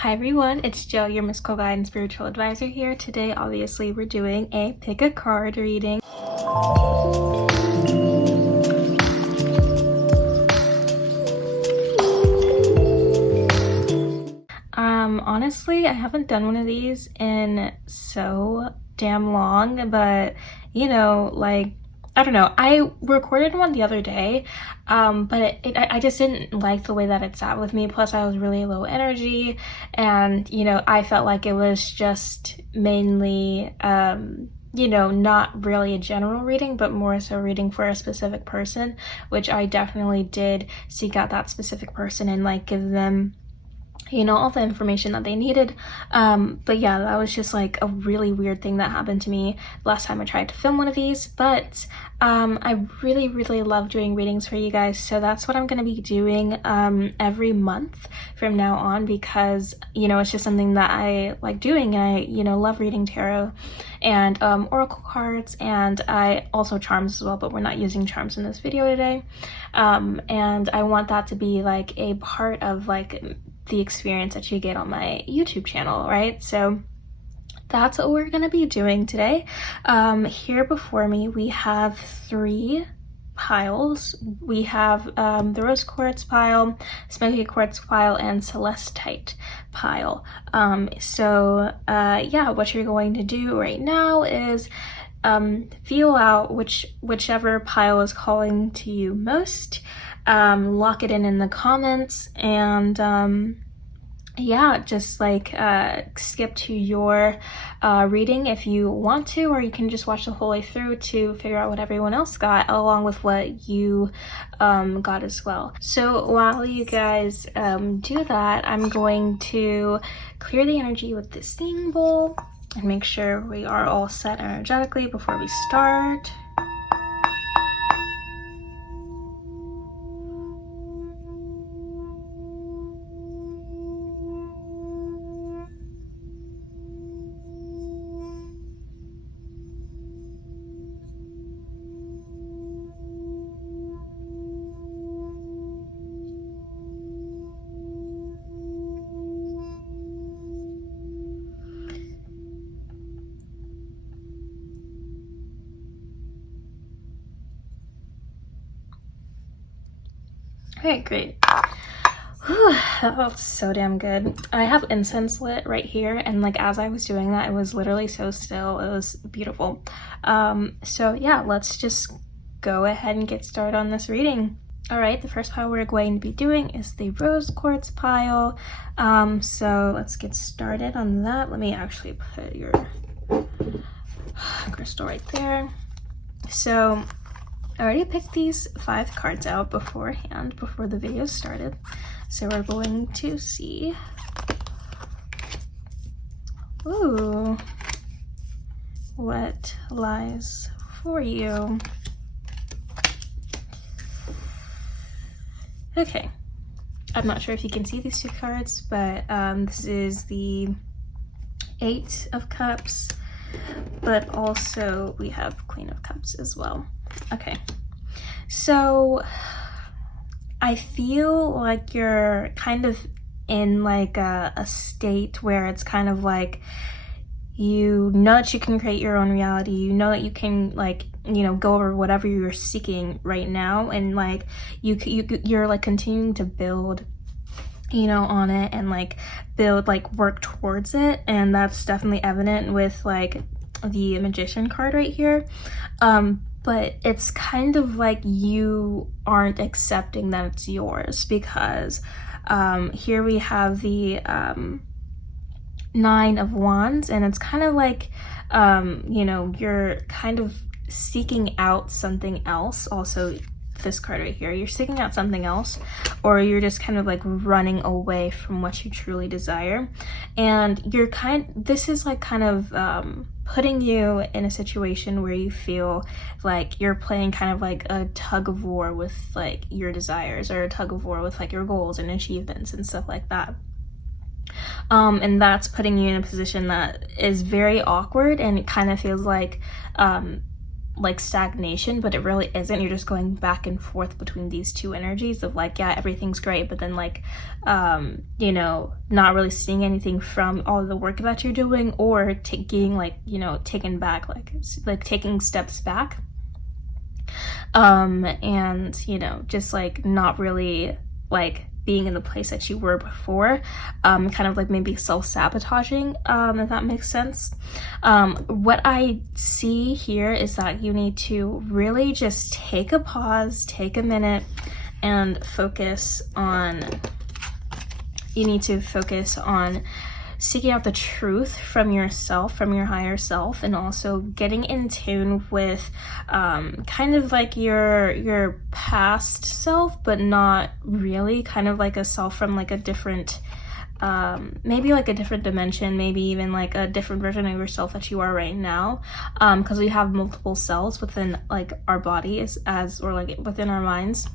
Hi everyone, it's Jill, your mystical guide and spiritual advisor here. Today, obviously, we're doing a pick a card reading. Honestly, I haven't done one of these in so damn long, but I don't know. I recorded one the other day, but I just didn't like the way that it sat with me. Plus, I was really low energy, and I felt like it was just mainly, not really a general reading, but more so reading for a specific person, which I definitely did seek out that specific person and give them all the information that they needed. But yeah, that was just a really weird thing that happened to me last time I tried to film one of these. But I really love doing readings for you guys, so that's what I'm going to be doing every month from now on, because it's just something that I like doing. I love reading tarot and oracle cards, and I also charms as well, but we're not using charms in this video today. And I want that to be a part of the experience that you get on my YouTube channel, right? So that's what we're gonna be doing today. Here before me we have 3 piles. We have the rose quartz pile, smoky quartz pile, and celestite pile. Yeah, what you're going to do right now is feel out whichever pile is calling to you most. Lock it in the comments, and yeah, just skip to your reading if you want to, or you can just watch the whole way through to figure out what everyone else got along with what you got as well. So while you guys do that, I'm going to clear the energy with this singing bowl and make sure we are all set energetically before we start. Okay, great. Whew, that felt so damn good. I have incense lit right here, and as I was doing that, it was literally so still. It was beautiful. So yeah, let's just go ahead and get started on this reading. All right, the first pile we're going to be doing is the rose quartz pile. So let's get started on that. Let me actually put your crystal right there. So I already picked these 5 cards out beforehand, before the video started. So we're going to see, ooh, what lies for you. Okay, I'm not sure if you can see these 2 cards, but this is the 8 of Cups, but also we have Queen of Cups as well. Okay, so I feel like you're kind of in a state where it's kind of you know that you can create your own reality, you know that you can go over whatever you're seeking right now, and you're continuing to build on it, and build work towards it, and that's definitely evident with the Magician card right here. But it's kind of you aren't accepting that it's yours, because here we have the 9 of Wands, and it's kind of you're kind of seeking out something else. Also, this card right here, you're seeking out something else, or you're just kind of running away from what you truly desire, and this is kind of putting you in a situation where you feel you're playing kind of a tug of war with your desires, or a tug of war with your goals and achievements and stuff like that. And that's putting you in a position that is very awkward, and it kind of feels like stagnation, but it really isn't. You're just going back and forth between these two energies of like, yeah, everything's great, but then like you know, not really seeing anything from all the work that you're doing, or getting like, you know, taken back, like taking steps back, and you know, just like not really like being in the place that you were before, kind of like maybe self-sabotaging, if that makes sense. What I see here is that you need to really just take a pause, take a minute, and focus on, you need to focus on seeking out the truth from yourself, from your higher self, and also getting in tune with kind of like your past self, but not really, kind of like a self from like a different, maybe like a different dimension, maybe even like a different version of yourself that you are right now, because we have multiple selves within like our bodies, or like within our minds,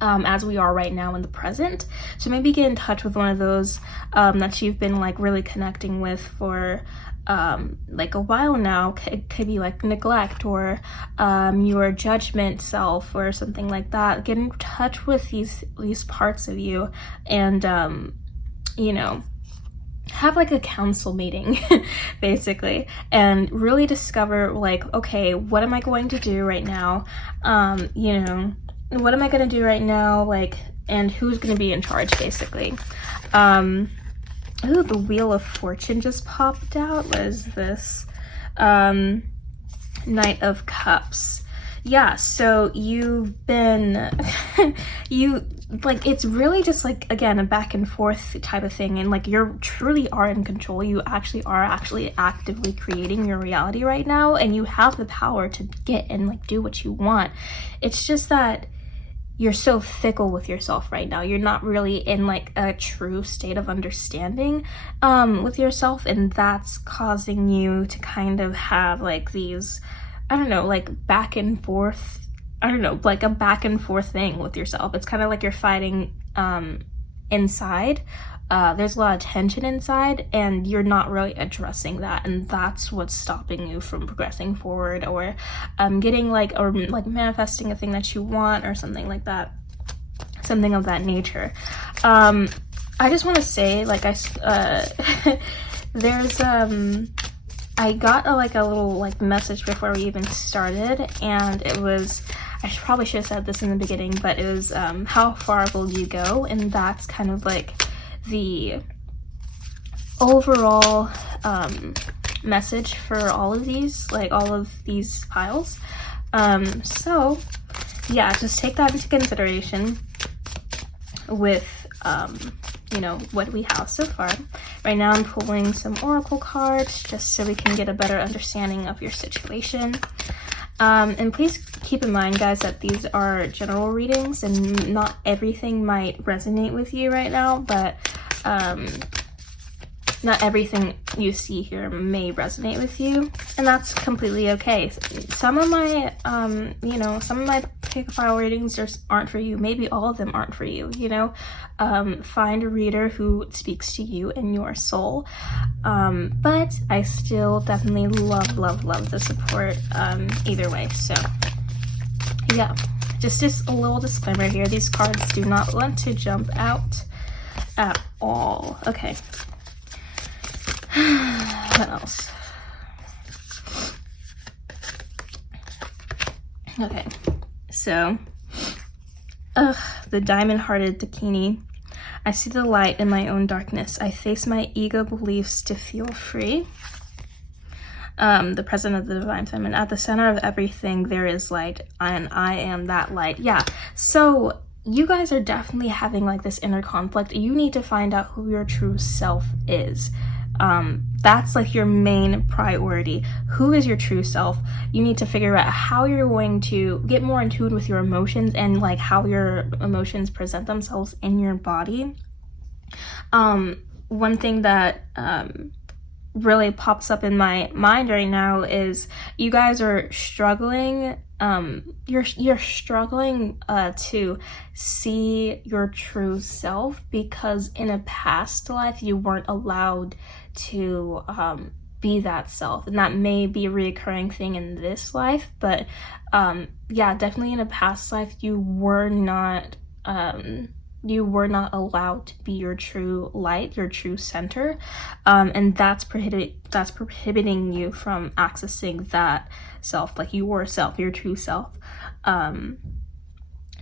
as we are right now in the present. So maybe get in touch with one of those that you've been like really connecting with for like a while now. It could be like neglect, or your judgment self, or something like that. Get in touch with these parts of you, and you know, have like a council meeting basically, and really discover like, okay, what am I going to do right now? You know, what am I going to do right now, like, and who's going to be in charge, basically. Ooh, the Wheel of Fortune just popped out. What is this? Knight of Cups. Yeah, so you've been you like, it's really just like, again, a back and forth type of thing, and like you're truly are in control. You actually are actively creating your reality right now, and you have the power to get and like do what you want. It's just that you're so fickle with yourself right now. You're not really in like a true state of understanding with yourself, and that's causing you to kind of have like these, I don't know, like back and forth, I don't know, like a back and forth thing with yourself. It's kind of like you're fighting inside. There's a lot of tension inside, and you're not really addressing that, and that's what's stopping you from progressing forward, or getting like, or like manifesting a thing that you want, or something like that, something of that nature. I just want to say, like, there's I got a little like message before we even started, and it was, I probably should have said this in the beginning, but it was how far will you go? And that's kind of like the overall message for all of these, like all of these piles. So yeah, just take that into consideration with you know, what we have so far. Right now I'm pulling some oracle cards just so we can get a better understanding of your situation. And please keep in mind, guys, that these are general readings, and not everything might resonate with you right now, but not everything you see here may resonate with you, and that's completely okay. Some of my you know, some of my pick a file readings just aren't for you. Maybe all of them aren't for you, you know. Find a reader who speaks to you and your soul, but I still definitely love the support either way. So yeah, just a little disclaimer here, these cards do not want to jump out at all. Okay. What else? Okay, so the diamond-hearted Dakini. I see the light in my own darkness. I face my ego beliefs to feel free. The presence of the divine feminine. At the center of everything there is light, and I am that light. Yeah, so you guys are definitely having like this inner conflict. You need to find out who your true self is. That's like your main priority. Who is your true self? You need to figure out how you're going to get more in tune with your emotions, and like how your emotions present themselves in your body. One thing that really pops up in my mind right now is you guys are struggling. You're struggling to see your true self, because in a past life you weren't allowed to be that self, and that may be a reoccurring thing in this life, but yeah, definitely in a past life you were not allowed to be your true light, your true center, and that's prohibiting you from accessing that self, like your self, your true self,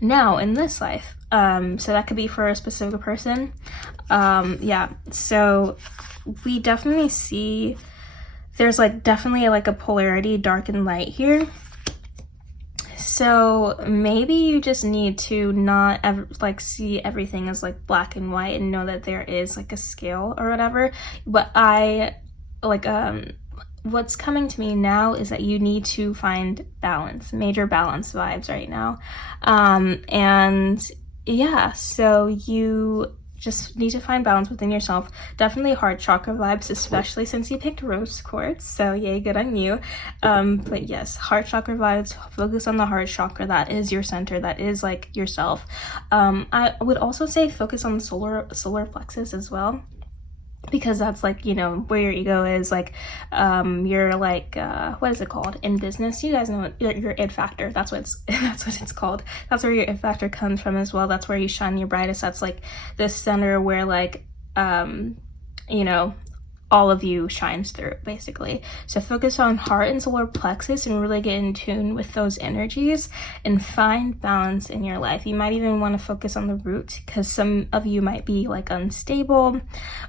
now in this life. So that could be for a specific person. Yeah, so we definitely see there's like definitely like a polarity, dark and light here. So maybe you just need to not ever like see everything as like black and white, and know that there is like a scale or whatever. But I like what's coming to me now is that you need to find balance, major balance vibes right now. And yeah, so you just need to find balance within yourself. Definitely heart chakra vibes, especially since you picked rose quartz, so yay, good on you. But yes, heart chakra vibes. Focus on the heart chakra. That is your center, that is like yourself. I would also say focus on the solar plexus as well, because that's like, you know, where your ego is, like you're like what is it called in business? You guys know what your it factor, that's what it's called. That's where your it factor comes from as well. That's where you shine your brightest. That's like the center where like you know, all of you shines through, basically. So focus on heart and solar plexus and really get in tune with those energies and find balance in your life. You might even want to focus on the root, because some of you might be like unstable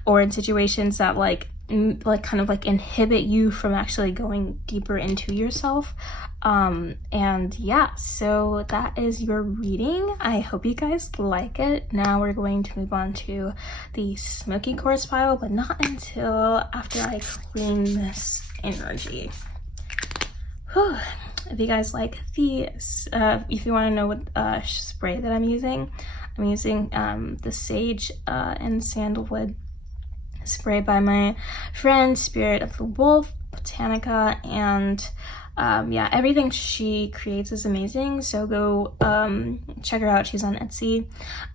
or in situations that like kind of like inhibit you from actually going deeper into yourself. And yeah, so that is your reading. I hope you guys like it. Now we're going to move on to the smoky quartz pile, but not until after I clean this energy. Whew. If you guys like these, if you want to know what spray that I'm using the sage and sandalwood spray by my friend Spirit of the Wolf Botanica, and yeah, everything she creates is amazing, so go check her out. She's on Etsy.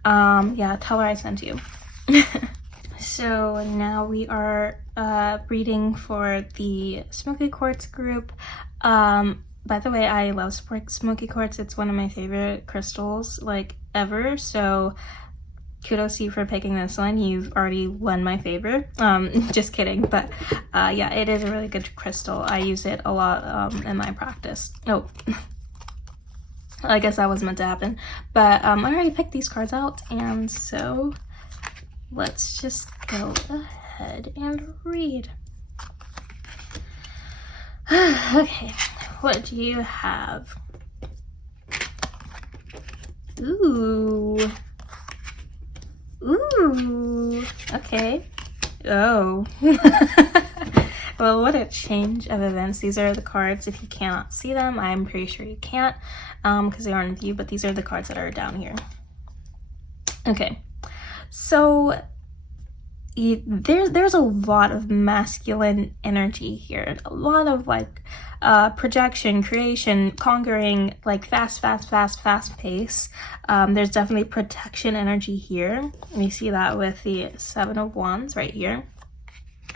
Yeah, tell her I sent you. So now we are reading for the smoky quartz group. By the way, I love smoky quartz. It's one of my favorite crystals like ever, so kudos to you for picking this one. You've already won my favor. Just kidding, but yeah, it is a really good crystal. I use it a lot in my practice. Oh, I guess that was meant to happen, but I already picked these cards out, and so let's just go ahead and read. Okay, what do you have? Ooh, okay. Oh. Well, what a change of events. These are the cards. If you cannot see them, I'm pretty sure you can't, because they aren't in view, but these are the cards that are down here. Okay, so there's a lot of masculine energy here, a lot of like projection, creation, conquering, like fast pace. There's definitely protection energy here. We see that with the 7 of Wands right here.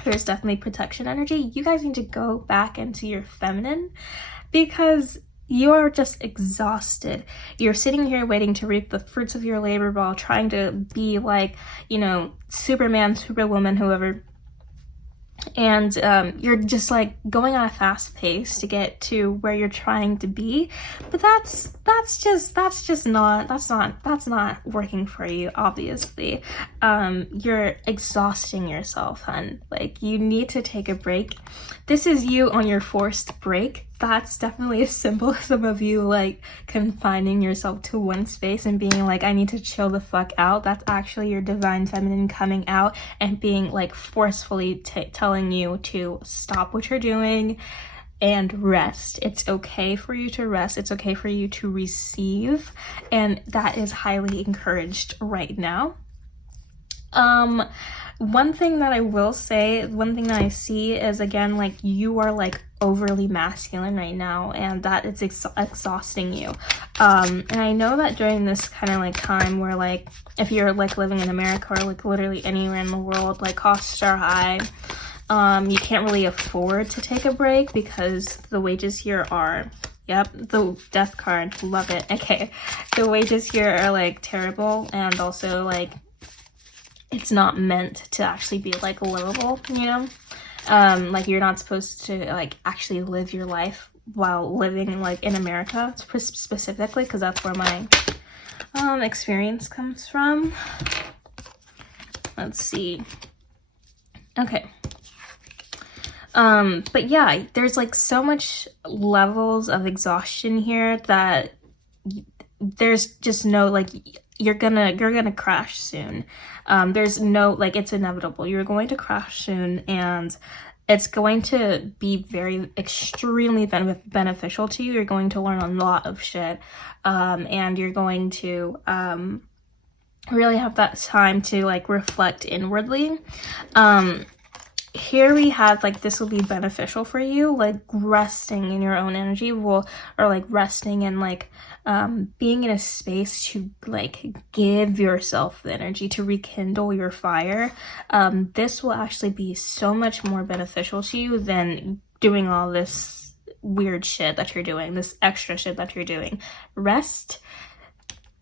There's definitely protection energy. You guys need to go back into your feminine, because you are just exhausted. You're sitting here waiting to reap the fruits of your labor while trying to be like, you know, Superman, Superwoman, whoever. And you're just like going at a fast pace to get to where you're trying to be, but that's not working for you, obviously. You're exhausting yourself, hun. Like, you need to take a break. This is you on your forced break. That's definitely a symbolism of you like confining yourself to one space and being like, I need to chill the fuck out. That's actually your divine feminine coming out and being like forcefully telling you to stop what you're doing and rest. It's okay for you to rest. It's okay for you to receive, and that is highly encouraged right now. One thing that I will say, one thing that I see is, again, like, you are like overly masculine right now, and that it's exhausting you. And I know that during this kind of like time where like, if you're like living in America or like literally anywhere in the world, like costs are high, You can't really afford to take a break because the wages here are, yep, the death card, love it. Okay, the wages here are like terrible, and also like it's not meant to actually be like livable, you know? Like you're not supposed to like actually live your life while living like in America specifically, because that's where my experience comes from. Let's see. Okay. But yeah, there's like so much levels of exhaustion here that there's just no like you're gonna crash soon. There's no like, it's inevitable. You're going to crash soon, and it's going to be very extremely beneficial to you. You're going to learn a lot of shit, and you're going to really have that time to like reflect inwardly. Here we have like, this will be beneficial for you, like resting in your own energy or like resting and like being in a space to like give yourself the energy to rekindle your fire. This will actually be so much more beneficial to you than doing all this weird shit that you're doing, this extra shit that you're doing. Rest.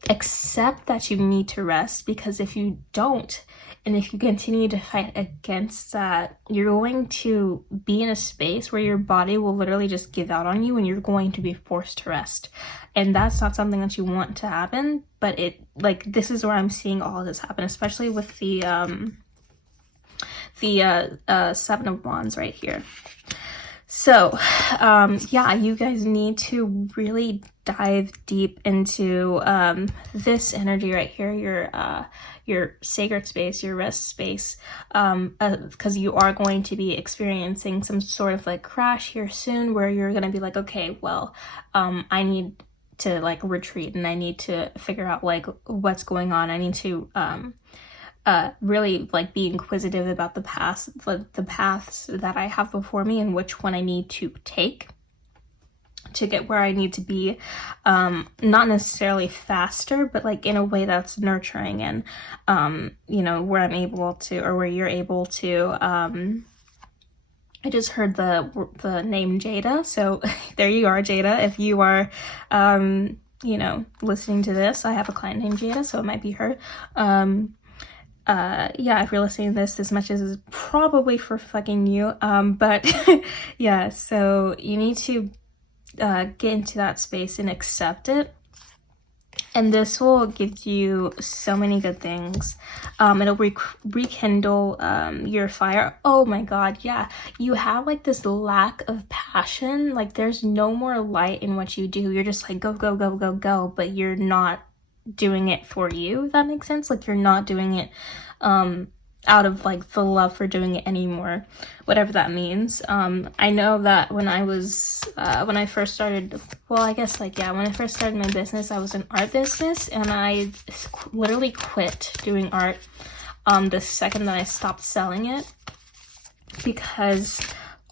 Accept that you need to rest, because if you don't, and if you continue to fight against that, you're going to be in a space where your body will literally just give out on you, and you're going to be forced to rest. And that's not something that you want to happen, but it, like, this is where I'm seeing all of this happen, especially with the Seven of Wands right here. So, yeah, you guys need to really dive deep into this energy right here, your sacred space, your rest space, because you are going to be experiencing some sort of like crash here soon, where you're gonna be like, okay, well, I need to like retreat, and I need to figure out like what's going on. I need to really like be inquisitive about the past, the paths that I have before me, and which one I need to take to get where I need to be. Not necessarily faster, but like in a way that's nurturing, and you know, where I'm able to, or where you're able to. I just heard the name Jada, so there you are, Jada. If you are you know, listening to this, I have a client named Jada, so it might be her. Yeah, if you're listening to this message is probably for fucking you. But yeah, so you need to get into that space and accept it. And this will give you so many good things. It'll rekindle your fire. Oh my God, yeah. You have like this lack of passion. Like there's no more light in what you do. You're just like go, go, go, go, go, but you're not doing it for you, if that makes sense. Like you're not doing it out of like the love for doing it anymore, whatever that means. I know that when I was when I first started, well, I guess like, yeah, when I first started my business, I was an art business, and I literally quit doing art the second that I stopped selling it, because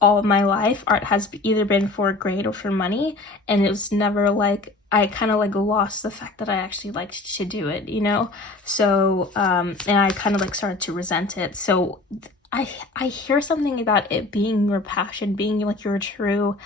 all of my life art has either been for grade or for money, and it was never like, I kind of like lost the fact that I actually liked to do it, you know? So, and I kind of like started to resent it. So I hear something about it being your passion, being like your true,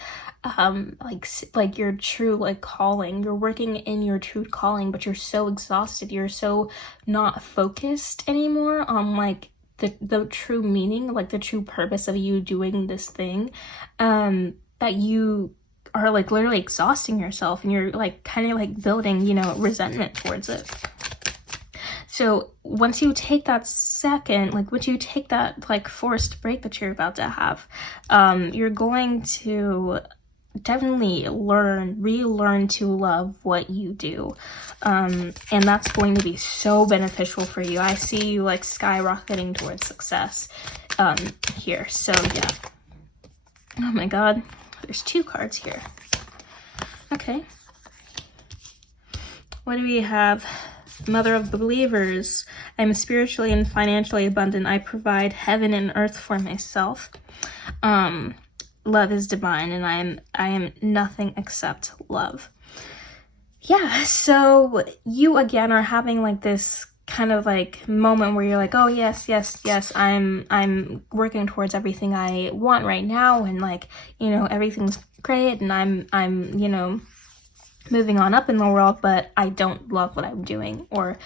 like your true like calling. You're working in your true calling, but you're so exhausted. You're so not focused anymore on like the true meaning, like the true purpose of you doing this thing, that you are like literally exhausting yourself, and you're like kind of like building, you know, resentment towards it. So once you take that second, like once you take that like forced break that you're about to have, you're going to definitely relearn to love what you do, and that's going to be so beneficial for you. I see you like skyrocketing towards success here. So yeah, oh my God, there's 2 cards here. Okay, what do we have? Mother of believers. I'm spiritually and financially abundant. I provide heaven and earth for myself. Love is divine, and I am nothing except love. Yeah, so you again are having like this kind of like moment where you're like, oh yes, yes, yes, I'm working towards everything I want right now, and like, you know, everything's great, and I'm you know, moving on up in the world, but I don't love what I'm doing, or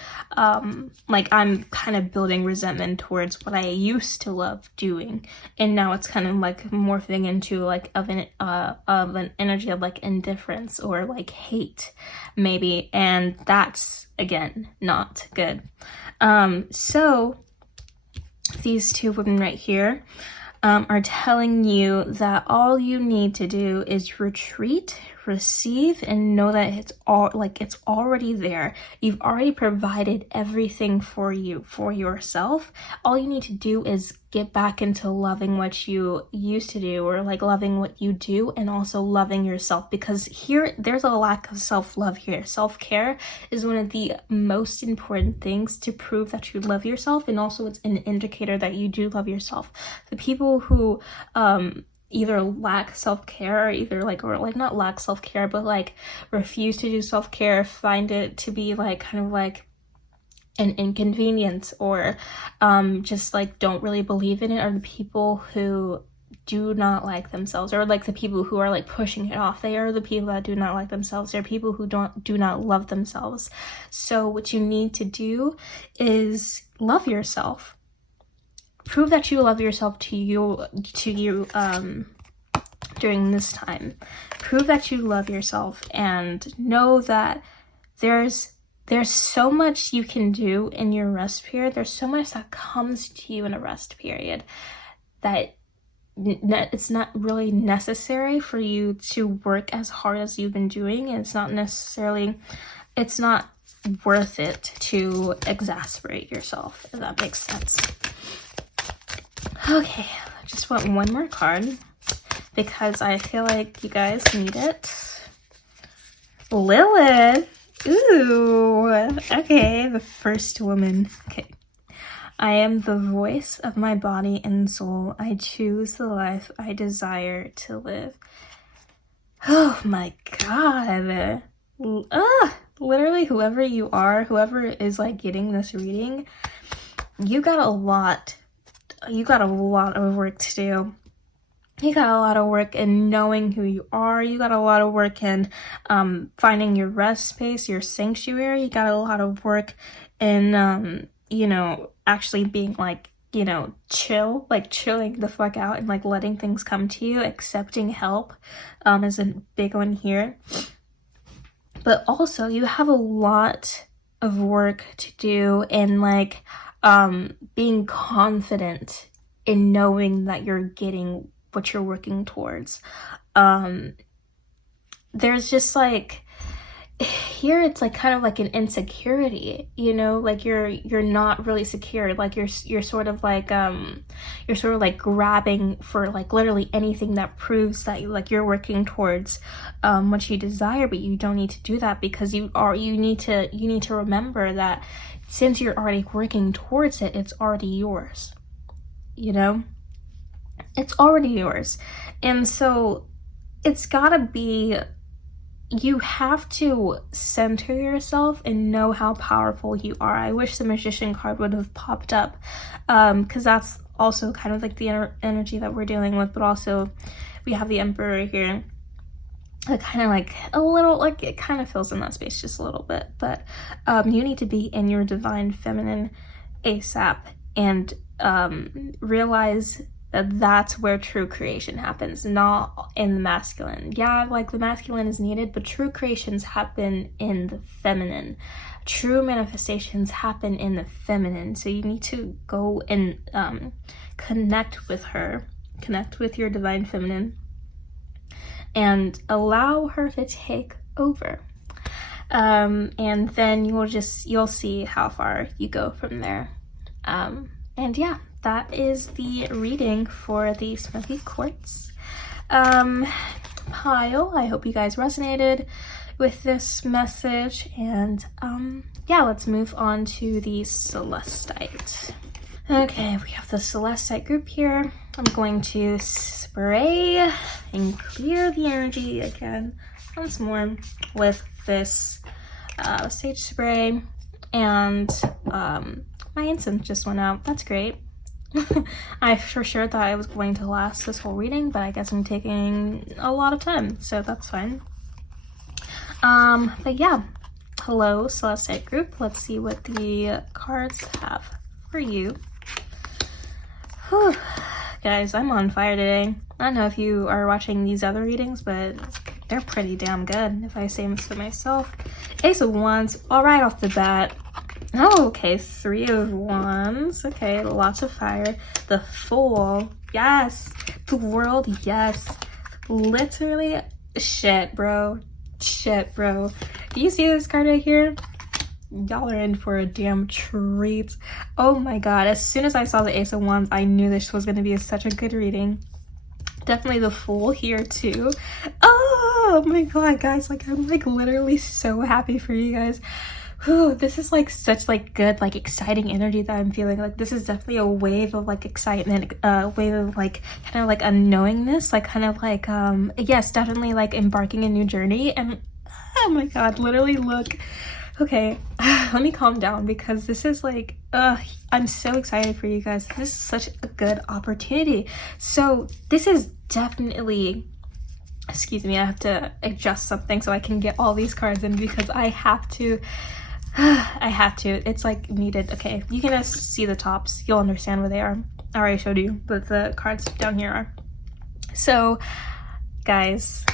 like I'm kind of building resentment towards what I used to love doing, and now it's kind of like morphing into like of an energy of like indifference or like hate maybe, and that's again not good. So these two women right here are telling you that all you need to do is retreat, receive, and know that it's all like it's already there. You've already provided everything for you, for yourself. All you need to do is get back into loving what you used to do, or like loving what you do, and also loving yourself, because here there's a lack of self-love here. Self-care is one of the most important things to prove that you love yourself, and also it's an indicator that you do love yourself. The people who either lack self-care, or not lack self-care, but like refuse to do self-care, find it to be like kind of like an inconvenience, or just like don't really believe in it, are the people who do not like themselves, or like the people who are like pushing it off. They are the people that do not like themselves. They're people who do not love themselves. So what you need to do is love yourself. Prove that you love yourself to you during this time. Prove that you love yourself, and know that there's so much you can do in your rest period. There's so much that comes to you in a rest period that it's not really necessary for you to work as hard as you've been doing. It's not worth it to exasperate yourself, if that makes sense. Okay, I just want one more card because I feel like you guys need it. Lilith. Ooh, okay, the first woman. Okay. I am the voice of my body and soul. I choose the life I desire to live. Oh my god. Literally, whoever you are, whoever is like getting this reading, you got a lot of work to do. You got a lot of work in knowing who you are. You got a lot of work in finding your rest space, your sanctuary. You got a lot of work in, you know, actually being like, you know, chilling the fuck out and like letting things come to you. Accepting help is a big one here. But also you have a lot of work to do in like being confident in knowing that you're getting what you're working towards. There's just like here it's like kind of like an insecurity, you know, like you're not really secure, like you're sort of like grabbing for like literally anything that proves that you're working towards what you desire, but you don't need to do that, because you need to remember that since you're already working towards it, it's already yours, you know, it's already yours. And so it's gotta be, you have to center yourself and know how powerful you are. I wish the Magician card would have popped up, because that's also kind of like the energy that we're dealing with, but also we have the Emperor here. Kind of like a little, like it kind of fills in that space just a little bit, but you need to be in your divine feminine ASAP, and realize that that's where true creation happens, not in the masculine. Yeah, like the masculine is needed, but true creations happen in the feminine. True manifestations happen in the feminine. So you need to go and connect with her, connect with your divine feminine, and allow her to take over. And then you'll see how far you go from there. And yeah, that is the reading for the Smoky Quartz pile. I hope you guys resonated with this message, and yeah, let's move on to the celestite. Okay, we have the celestite group here. I'm going to spray and clear the energy again once more with this sage spray, and my incense just went out. That's great. I for sure thought I was going to last this whole reading, but I guess I'm taking a lot of time, so that's fine. But yeah, hello celestite group. Let's see what the cards have for you. Whew. Guys, I'm on fire today. I don't know if you are watching these other readings, but they're pretty damn good, if I say so myself. Ace of Wands, all right off the bat. Oh, okay, 3 of Wands. Okay, lots of fire. The Fool, yes. The World, yes. Literally, shit, bro. Shit, bro. Do you see this card right here? Y'all are in for a damn treat. Oh my god, as soon as I saw the Ace of Wands, I knew this was going to be such a good reading. Definitely the Fool here too. Oh my god, guys, like I'm like literally so happy for you guys. Whew, this is like such like good like exciting energy that I'm feeling. Like this is definitely a wave of like excitement, wave of like kind of like unknowingness, like kind of like yes, definitely like embarking a new journey. And oh my god, literally look. Okay, let me calm down because this is like I'm so excited for you guys. This is such a good opportunity. So this is definitely, excuse me, I have to adjust something so I can get all these cards in because I have to. I have to. It's like needed. Okay, you can just see the tops. You'll understand where they are. I already showed you, but the cards down here are. So, guys,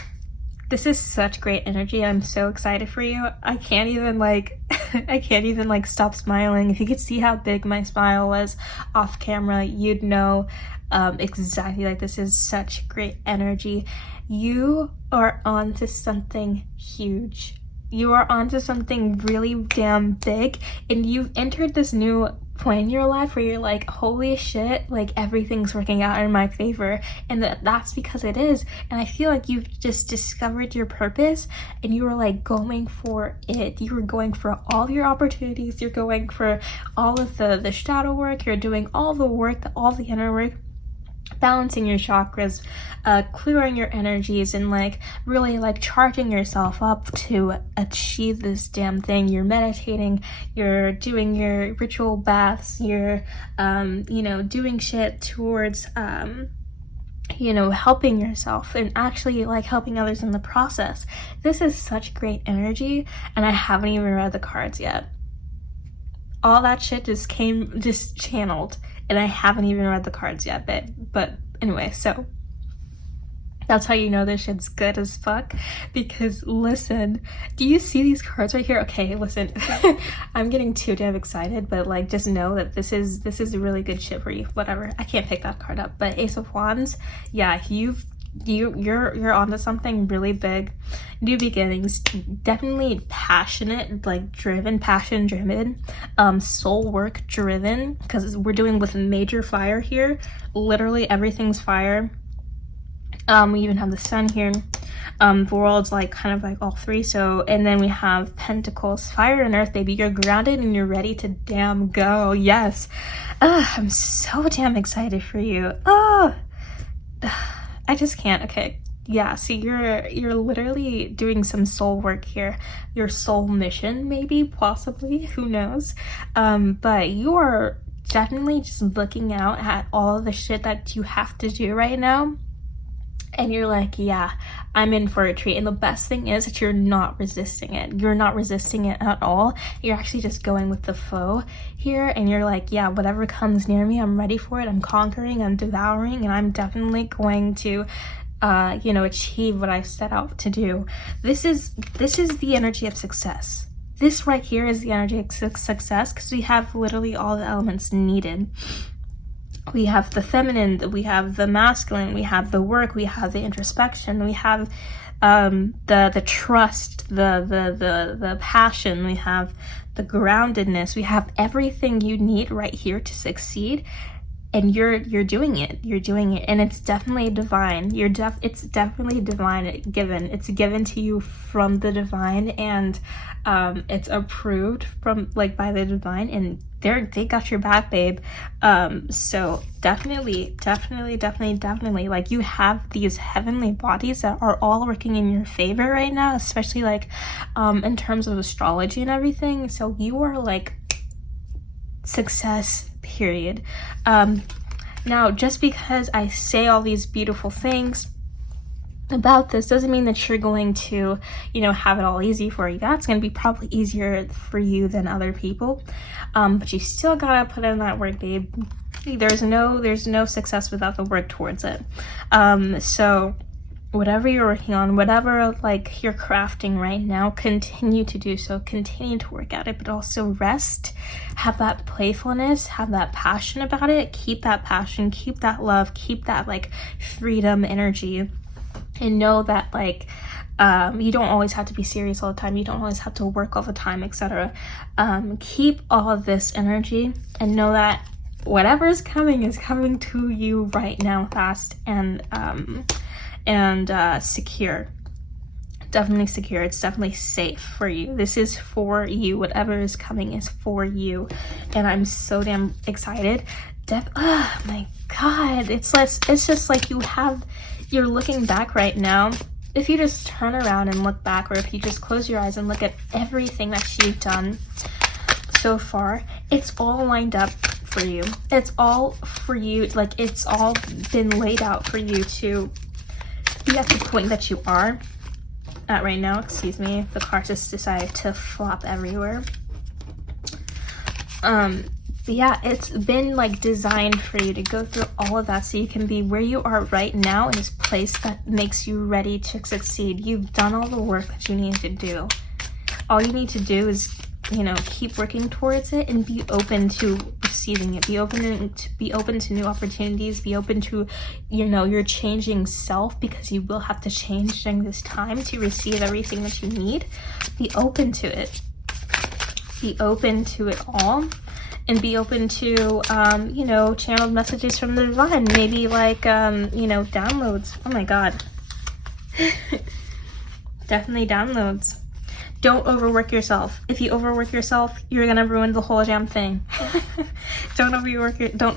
this is such great energy. I'm so excited for you. I can't even like, I can't even like stop smiling. If you could see how big my smile was off camera, you'd know exactly. Like this is such great energy. You are onto something huge. You are onto something really damn big, and you've entered this new point in your life where you're like, holy shit, like everything's working out in my favor, and that's because it is. And I feel like you've just discovered your purpose, and you were like going for it. You were going for all your opportunities. You're going for all of the shadow work. You're doing all the work, all the inner work, balancing your chakras, clearing your energies, and like really like charging yourself up to achieve this damn thing. You're meditating, you're doing your ritual baths, you're you know, doing shit towards you know, helping yourself and actually like helping others in the process. This is such great energy, and I haven't even read the cards yet. All that shit just channeled, and I haven't even read the cards yet, but anyway, so that's how you know this shit's good as fuck. Because listen, do you see these cards right here? Okay, listen, I'm getting too damn excited, but like just know that this is really good shit for you. Whatever, I can't pick that card up, but Ace of Wands, yeah, you're onto something really big. New beginnings, definitely passionate, like passion driven, soul work driven, because we're doing with major fire here. Literally everything's fire. We even have the sun here. The world's like kind of like all three. So, and then we have pentacles, fire and earth, baby. You're grounded and you're ready to damn go. Yes. I'm so damn excited for you. I just can't. Okay, yeah, see, you're literally doing some soul work here, your soul mission, maybe, possibly, who knows, but you are definitely just looking out at all of the shit that you have to do right now, and you're like, yeah, I'm in for a treat. And the best thing is that you're not resisting it. You're not resisting it at all. You're actually just going with the flow here, and you're like, yeah, whatever comes near me, I'm ready for it. I'm conquering, I'm devouring, and I'm definitely going to you know, achieve what I've set out to do. This is the energy of success. This right here is the energy of success, because we have literally all the elements needed. We have the feminine, we have the masculine, we have the work, we have the introspection, we have the trust, the passion, we have the groundedness, we have everything you need right here to succeed. and you're doing it. You're doing it, and it's definitely divine. It's definitely divine given. It's given to you from the divine, and it's approved from like by the divine, and they got your back, babe. So definitely like you have these heavenly bodies that are all working in your favor right now, especially like in terms of astrology and everything. So you are like success, period. Now, just because I say all these beautiful things about this doesn't mean that you're going to, you know, have it all easy for you. That's going to be probably easier for you than other people, but you still gotta put in that work, babe. There's no success without the work towards it. So whatever you're working on, whatever like you're crafting right now, continue to do so. Continue to work at it, but also rest. Have that playfulness, have that passion about it. Keep that passion, keep that love, keep that like freedom energy, and know that like you don't always have to be serious all the time. You don't always have to work all the time, etc. Keep all of this energy and know that whatever is coming to you right now, fast and secure. Definitely secure. It's definitely safe for you. This is for you. Whatever is coming is for you, and I'm so damn excited. Oh my god, it's just like you're looking back right now. If you just turn around and look back, or if you just close your eyes and look at everything that you've done so far, it's all lined up for you. It's all for you. Like it's all been laid out for you to be at the point that you are at right now. Excuse me, the car just decided to flop everywhere. But yeah, it's been like designed for you to go through all of that so you can be where you are right now in this place that makes you ready to succeed. You've done all the work that you need to do. All you need to do is, you know, keep working towards it and be open to receiving it. Be open to new opportunities. Be open to, you know, your changing self, because you will have to change during this time to receive everything that you need. Be open to it. Be open to it all, and be open to, you know, channeled messages from the divine. Maybe like, you know, downloads. Oh my god. Definitely downloads. Don't overwork yourself. If you overwork yourself, you're gonna ruin the whole damn thing. Don't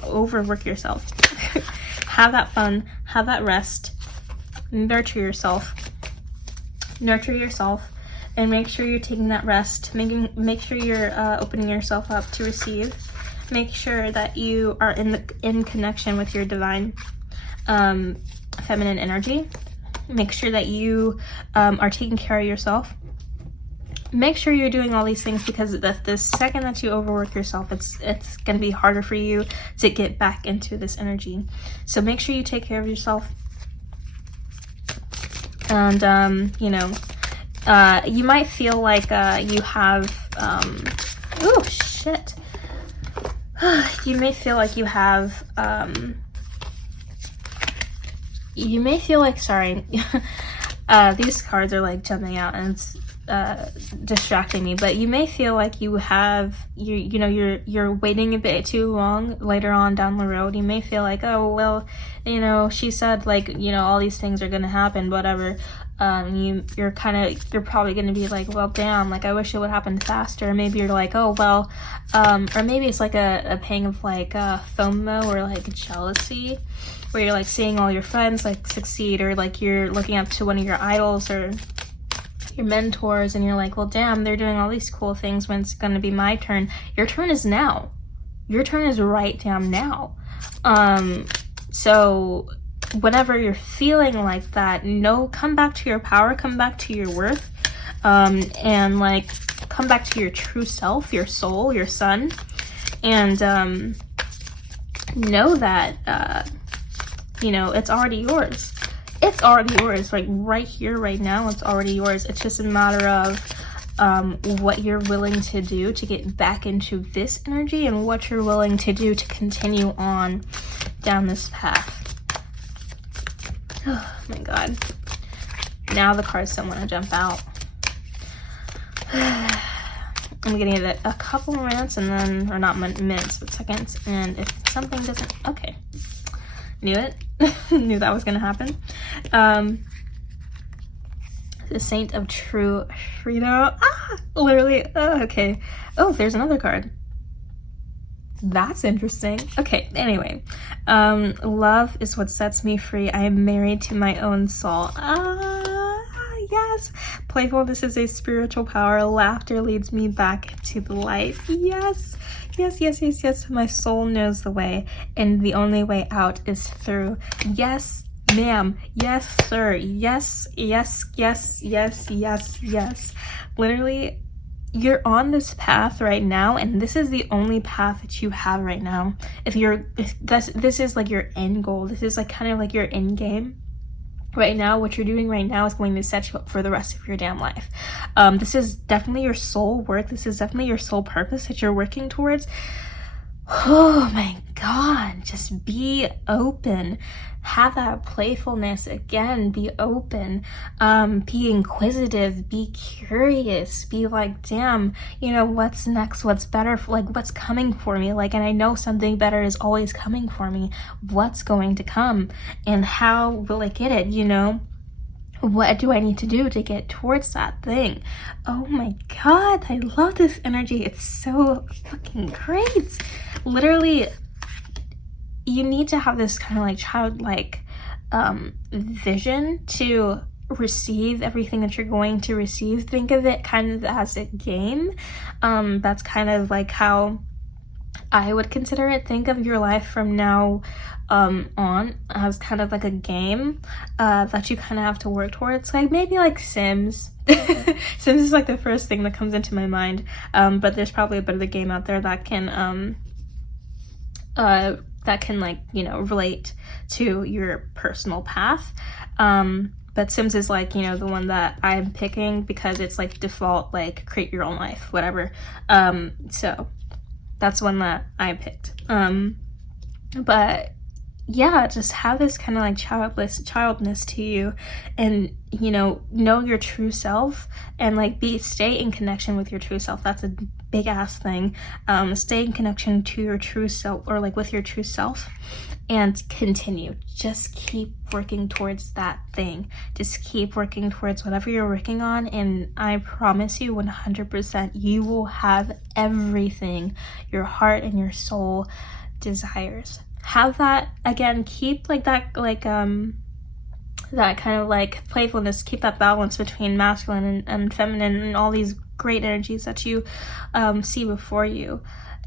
overwork yourself. Have that fun, have that rest, nurture yourself, and make sure you're taking that rest. Make sure you're opening yourself up to receive. Make sure that you are in connection with your divine feminine energy. Make sure that you are taking care of yourself. Make sure you're doing all these things, because the second that you overwork yourself, it's going to be harder for you to get back into this energy. So make sure you take care of yourself. And, you know, you might feel like you have, oh, shit. You may feel like you have, sorry, these cards are like jumping out and it's distracting me, but you may feel like you have you're waiting a bit too long later on down the road. You may feel like, oh well, you know, she said like, you know, all these things are gonna happen, whatever. You're probably gonna be like, well damn, like I wish it would happen faster. Maybe you're like, oh well, or maybe it's like a pang of like FOMO, or like jealousy, where you're like seeing all your friends like succeed, or like you're looking up to one of your idols or your mentors, and you're like, well damn, they're doing all these cool things, when it's gonna be my turn. Your turn is now. Your turn is right damn now. So whenever you're feeling like that, come back to your power, come back to your worth, and like come back to your true self, your soul, your sun, and know that you know, it's already yours. It's already yours, like right here, right now, it's already yours. It's just a matter of what you're willing to do to get back into this energy, and what you're willing to do to continue on down this path. Oh my god. Now the cards don't want to jump out. I'm gonna give it a couple minutes, and then, or not minutes, but seconds, and if something doesn't, okay. Knew it. Knew that was gonna happen. The Saint of True Freedom. Literally. Okay. Oh, there's another card. That's interesting. Okay, anyway. Love is what sets me free. I am married to my own soul. Yes. Playfulness is a spiritual power. Laughter leads me back to the light. Yes. Yes, yes, yes, yes. My soul knows the way, and the only way out is through. Yes, ma'am. Yes, sir. Yes, yes, yes, yes, yes, yes. Literally, you're on this path right now, and this is the only path that you have right now. If this is like your end goal, this is like kind of like your end game. Right now, what you're doing right now is going to set you up for the rest of your damn life. This is definitely your soul work. This is definitely your soul purpose that you're working towards. Oh my God, just be open. Have that playfulness again. Be open. Be inquisitive. Be curious. Be like, damn, you know, what's next? What's better? Like, what's coming for me? Like, and I know something better is always coming for me. What's going to come? And how will I get it? You know? What do I need to do to get towards that thing? Oh my God, I love this energy. It's so fucking great. Literally, you need to have this kind of like childlike vision to receive everything that you're going to receive. Think of it kind of as a game. That's kind of like how I would consider it. Think of your life from now on as kind of like a game that you kind of have to work towards, like maybe like Sims. Sims is like the first thing that comes into my mind, but there's probably a better game out there that can like, you know, relate to your personal path. But Sims is like, you know, the one that I'm picking because it's like default, like create your own life, whatever. So that's one that I picked. But yeah, just have this kind of like childness to you, and you know your true self, and like stay in connection with your true self. That's a big ass thing. Stay in connection to your true self, or like with your true self, and continue. Just keep working towards that thing. Just keep working towards whatever you're working on, and I promise you 100% you will have everything your heart and your soul desires. Have that again. Keep like that, like that kind of like playfulness. Keep that balance between masculine and feminine, and all these great energies that you see before you,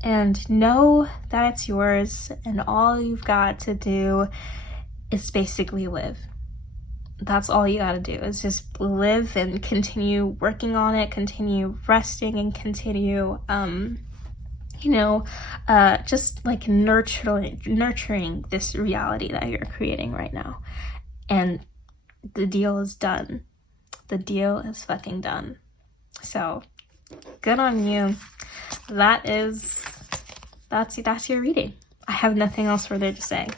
and know that it's yours, and all you've got to do is basically live. That's all you got to do, is just live and continue working on it, continue resting, and continue you know, just like nurturing this reality that you're creating right now. And the deal is done. The deal is fucking done. So good on you. That's your reading. I have nothing else further to say.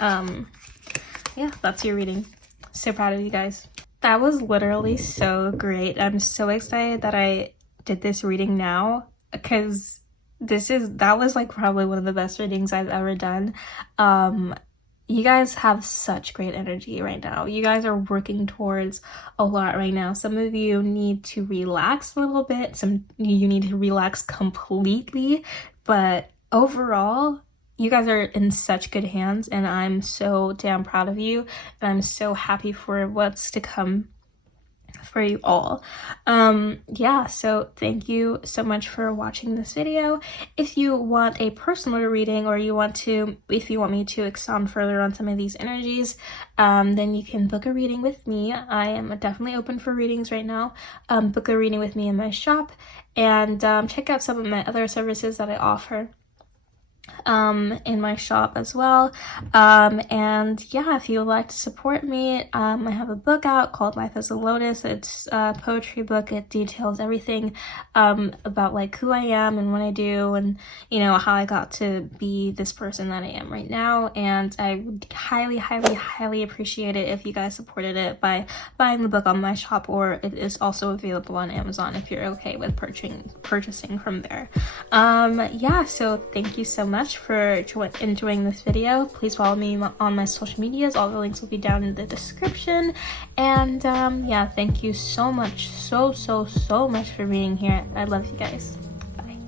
Yeah, that's your reading. So proud of you guys. That was literally so great. I'm so excited that I did this reading now, because that was like probably one of the best readings I've ever done. You guys have such great energy right now. You guys are working towards a lot right now. Some of you need to relax a little bit. Some you need to relax completely. But overall, you guys are in such good hands, and I'm so damn proud of you. And I'm so happy for what's to come for you all. Yeah, so thank you so much for watching this video. If you want a personal reading, or if you want me to expound further on some of these energies, then you can book a reading with me. I am definitely open for readings right now. Book a reading with me in my shop, and check out some of my other services that I offer in my shop as well. And yeah, if you would like to support me, I have a book out called Life as a Lotus. It's a poetry book. It details everything about like who I am and what I do, and you know how I got to be this person that I am right now. And I would highly appreciate it if you guys supported it by buying the book on my shop, or it is also available on Amazon if you're okay with purchasing from there. Yeah, so thank you so much much for enjoying this video. Please follow me on my social medias. All the links will be down in the description. And yeah, thank you so much, so much for being here. I love you guys. Bye.